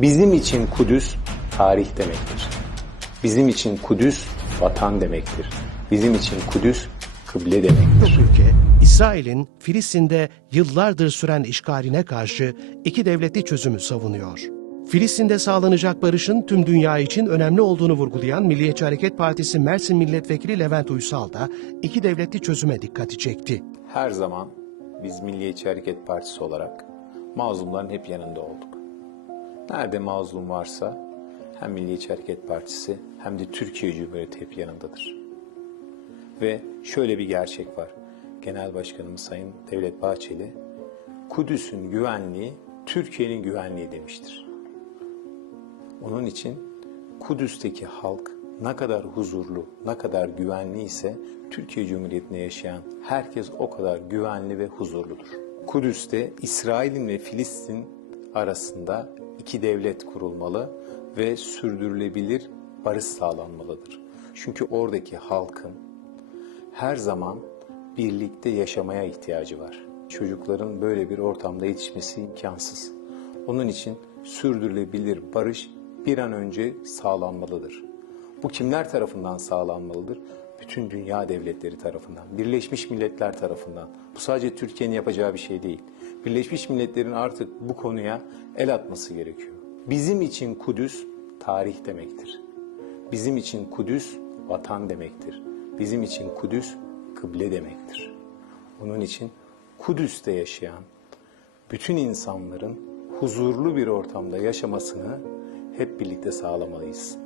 Bizim için Kudüs tarih demektir. Bizim için Kudüs vatan demektir. Bizim için Kudüs kıble demektir. Ülke, İsrail'in Filistin'de yıllardır süren işgaline karşı iki devletli çözümü savunuyor. Filistin'de sağlanacak barışın tüm dünya için önemli olduğunu vurgulayan Milliyetçi Hareket Partisi Mersin Milletvekili Levent Uysal da iki devletli çözüme dikkati çekti. Her zaman biz Milliyetçi Hareket Partisi olarak mazlumların hep yanında olduk. Nerede mazlum varsa hem Milliyetçi Hareket Partisi hem de Türkiye Cumhuriyeti hep yanındadır. Ve şöyle bir gerçek var. Genel Başkanımız Sayın Devlet Bahçeli, Kudüs'ün güvenliği Türkiye'nin güvenliği demiştir. Onun için Kudüs'teki halk ne kadar huzurlu, ne kadar güvenli ise Türkiye Cumhuriyeti'nde yaşayan herkes o kadar güvenli ve huzurludur. Kudüs'te İsrail'in ve Filistin arasında iki devlet kurulmalı ve sürdürülebilir barış sağlanmalıdır. Çünkü oradaki halkın her zaman birlikte yaşamaya ihtiyacı var. Çocukların böyle bir ortamda yetişmesi imkansız. Onun için sürdürülebilir barış bir an önce sağlanmalıdır. Bu kimler tarafından sağlanmalıdır? Bütün dünya devletleri tarafından, Birleşmiş Milletler tarafından. Bu sadece Türkiye'nin yapacağı bir şey değil. Birleşmiş Milletler'in artık bu konuya el atması gerekiyor. Bizim için Kudüs tarih demektir. Bizim için Kudüs vatan demektir. Bizim için Kudüs kıble demektir. Onun için Kudüs'te yaşayan bütün insanların huzurlu bir ortamda yaşamasını hep birlikte sağlamalıyız.